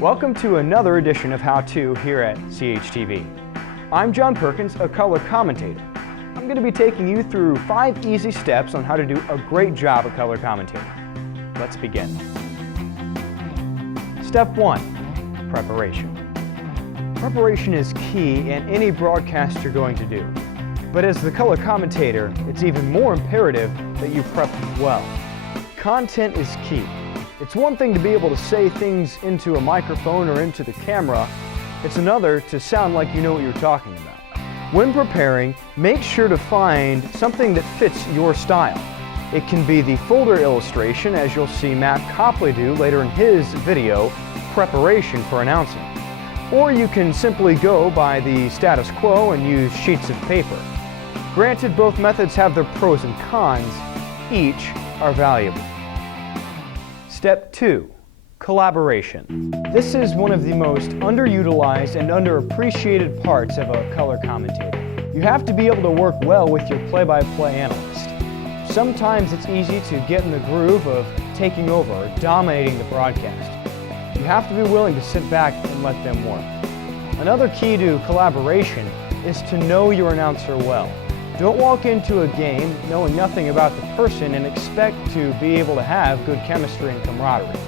Welcome to another edition of How To here at CHTV. I'm John Perkins, a color commentator. I'm going to be taking you through 5 easy steps on how to do a great job at color commentating. Let's begin. Step 1, preparation. Preparation is key in any broadcast you're going to do. But as the color commentator, it's even more imperative that you prep well. Content is key. It's one thing to be able to say things into a microphone or into the camera. It's another to sound like you know what you're talking about. When preparing, make sure to find something that fits your style. It can be the folder illustration, as you'll see Matt Copley do later in his video, Preparation for Announcing. Or you can simply go by the status quo and use sheets of paper. Granted, both methods have their pros and cons. Each are valuable. Step 2, collaboration. This is one of the most underutilized and underappreciated parts of a color commentator. You have to be able to work well with your play-by-play analyst. Sometimes it's easy to get in the groove of taking over or dominating the broadcast. You have to be willing to sit back and let them work. Another key to collaboration is to know your announcer well. Don't walk into a game knowing nothing about the person and expect to be able to have good chemistry and camaraderie.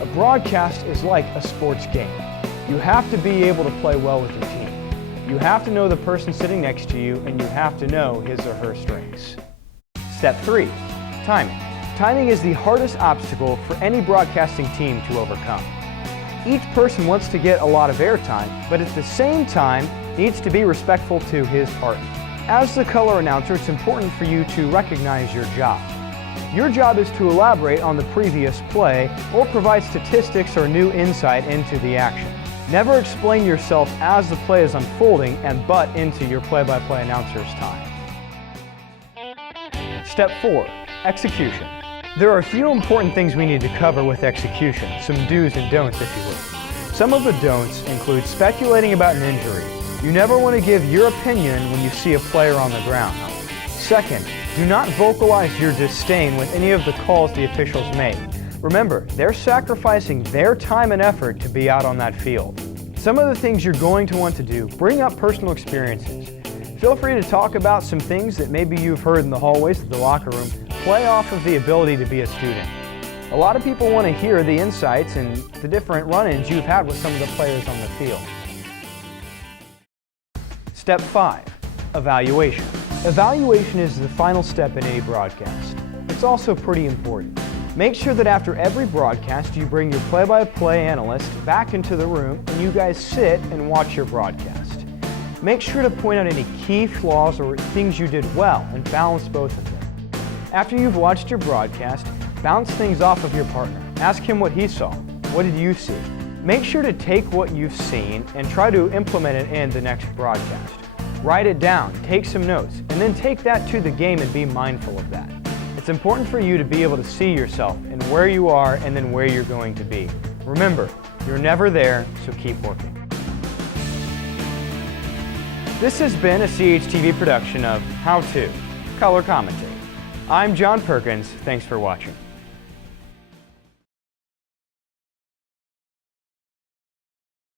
A broadcast is like a sports game. You have to be able to play well with your team. You have to know the person sitting next to you, and you have to know his or her strengths. Step 3, timing. Timing is the hardest obstacle for any broadcasting team to overcome. Each person wants to get a lot of airtime, but at the same time needs to be respectful to his partner. As the color announcer, it's important for you to recognize your job. Your job is to elaborate on the previous play or provide statistics or new insight into the action. Never explain yourself as the play is unfolding and butt into your play-by-play announcer's time. Step 4, execution. There are a few important things we need to cover with execution, some do's and don'ts if you will. Some of the don'ts include speculating about an injury. You never want to give your opinion when you see a player on the ground. Second, do not vocalize your disdain with any of the calls the officials make. Remember, they're sacrificing their time and effort to be out on that field. Some of the things you're going to want to do, bring up personal experiences. Feel free to talk about some things that maybe you've heard in the hallways of the locker room. Play off of the ability to be a student. A lot of people want to hear the insights and the different run-ins you've had with some of the players on the field. Step 5, evaluation. Evaluation is the final step in any broadcast. It's also pretty important. Make sure that after every broadcast you bring your play-by-play analyst back into the room and you guys sit and watch your broadcast. Make sure to point out any key flaws or things you did well and balance both of them. After you've watched your broadcast, bounce things off of your partner. Ask him what he saw. What did you see? Make sure to take what you've seen and try to implement it in the next broadcast. Write it down, take some notes, and then take that to the game and be mindful of that. It's important for you to be able to see yourself and where you are and then where you're going to be. Remember, you're never there, so keep working. This has been a CHTV production of How To, Color Commentate. I'm John Perkins. Thanks for watching.